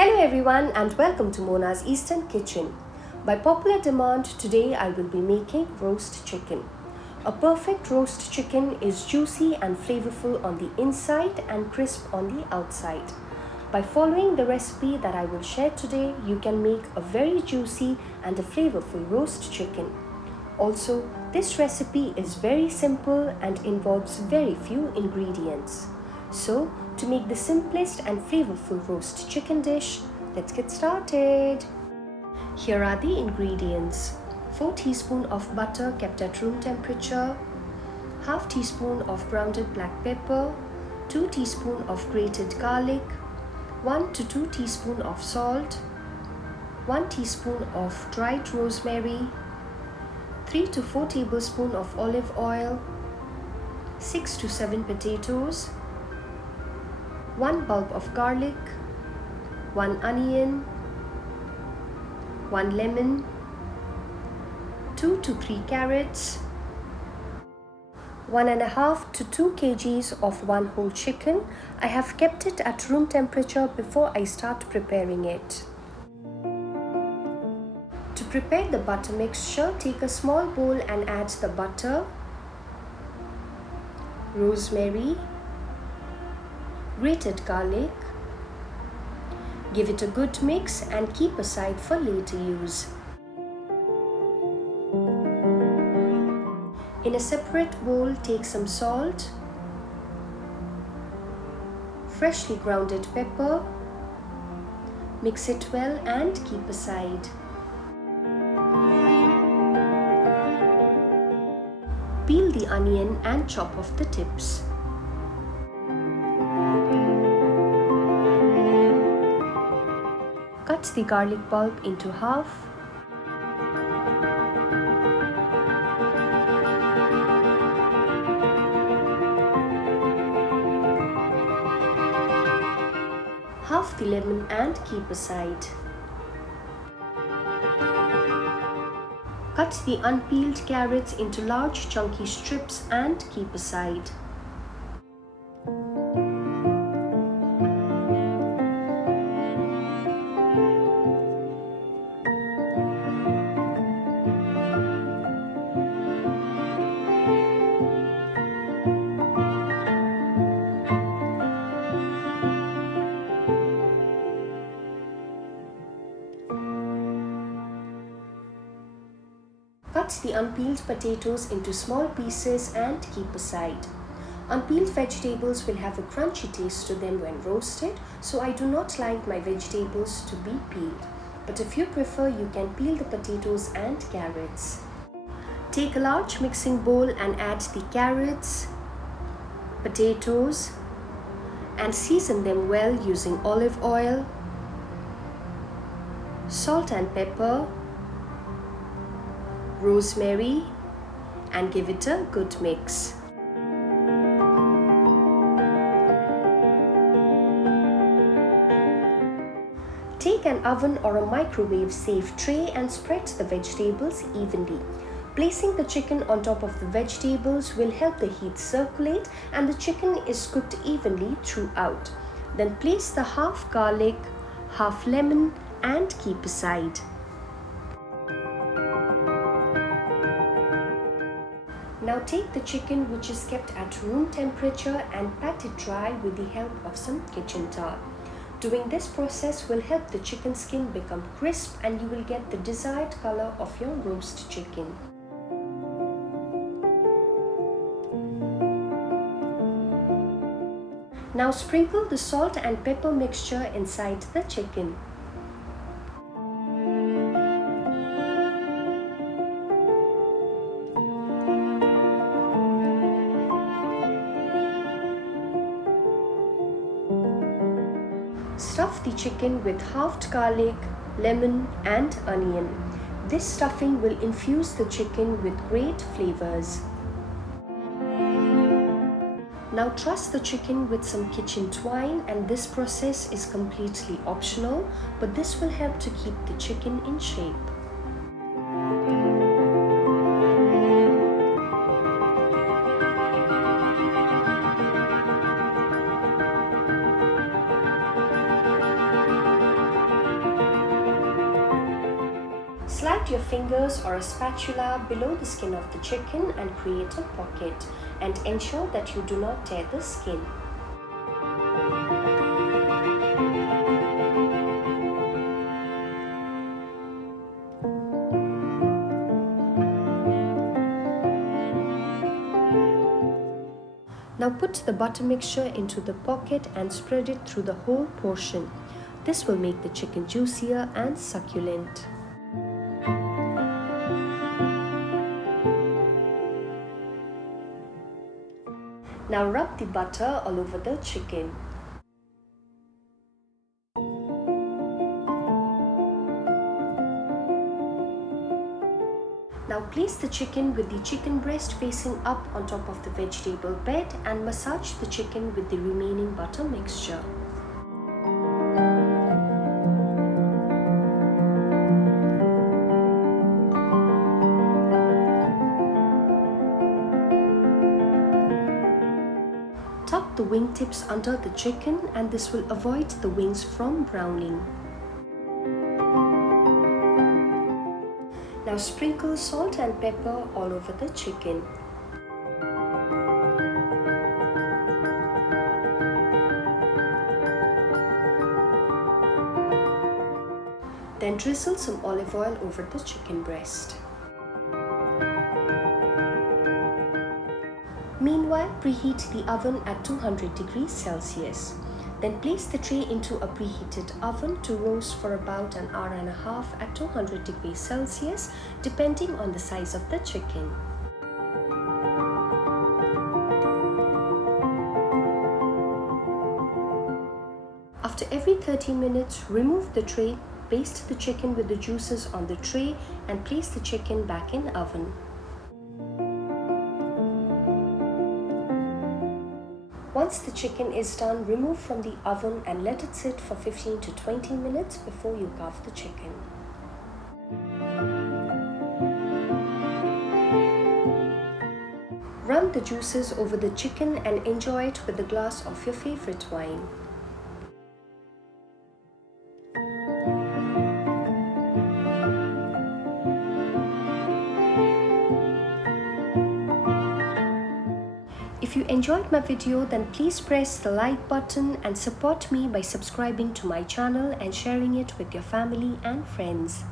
Hello everyone and welcome to Mona's Eastern Kitchen. By popular demand, today I will be making roast chicken. A perfect roast chicken is juicy and flavorful on the inside and crisp on the outside. By following the recipe that I will share today, you can make a very juicy and a flavorful roast chicken. Also, this recipe is very simple and involves very few ingredients. So, to make the simplest and flavorful roast chicken dish, let's get started. Here are the ingredients. 4 teaspoons of butter kept at room temperature, half teaspoon of grounded black pepper, 2 teaspoons of grated garlic, 1 to 2 teaspoons of salt, 1 teaspoon of dried rosemary, 3 to 4 tablespoons of olive oil, 6 to 7 potatoes, 1 bulb of garlic, 1 onion, 1 lemon, 2 to 3 carrots, 1.5 to 2 kgs of 1 whole chicken. I have kept it at room temperature before I start preparing it. To prepare the butter mixture, take a small bowl and add the butter, rosemary, grated garlic. Give it a good mix and keep aside for later use. In a separate bowl, take some salt, freshly grounded pepper, mix it well and keep aside. Peel the onion and chop off the tips. Cut the garlic bulb into half. Half the lemon and keep aside. Cut the unpeeled carrots into large chunky strips and keep aside. Cut the unpeeled potatoes into small pieces and keep aside. Unpeeled vegetables will have a crunchy taste to them when roasted, so I do not like my vegetables to be peeled. But if you prefer, you can peel the potatoes and carrots. Take a large mixing bowl and add the carrots, potatoes, and season them well using olive oil, salt and pepper, rosemary, and give it a good mix. Take an oven or a microwave safe tray and spread the vegetables evenly. Placing the chicken on top of the vegetables will help the heat circulate and the chicken is cooked evenly throughout. Then place the half garlic, half lemon and keep aside. Now take the chicken which is kept at room temperature and pat it dry with the help of some kitchen towel. Doing this process will help the chicken skin become crisp and you will get the desired color of your roast chicken. Now sprinkle the salt and pepper mixture inside the chicken. Stuff the chicken with halved garlic, lemon and onion. This stuffing will infuse the chicken with great flavors. Now truss the chicken with some kitchen twine, and this process is completely optional, but this will help to keep the chicken in shape. Slide your fingers or a spatula below the skin of the chicken and create a pocket, and ensure that you do not tear the skin. Now put the butter mixture into the pocket and spread it through the whole portion. This will make the chicken juicier and succulent. Now rub the butter all over the chicken. Now place the chicken with the chicken breast facing up on top of the vegetable bed and massage the chicken with the remaining butter mixture. Tuck the wingtips under the chicken, and this will avoid the wings from browning. Now sprinkle salt and pepper all over the chicken. Then drizzle some olive oil over the chicken breast. Meanwhile, preheat the oven at 200 degrees Celsius. Then place the tray into a preheated oven to roast for about an hour and a half at 200 degrees Celsius, depending on the size of the chicken. After every 30 minutes, remove the tray, baste the chicken with the juices on the tray, and place the chicken back in oven. Once the chicken is done, remove from the oven and let it sit for 15 to 20 minutes before you carve the chicken. Run the juices over the chicken and enjoy it with a glass of your favorite wine. If you enjoyed my video, then please press the like button and support me by subscribing to my channel and sharing it with your family and friends.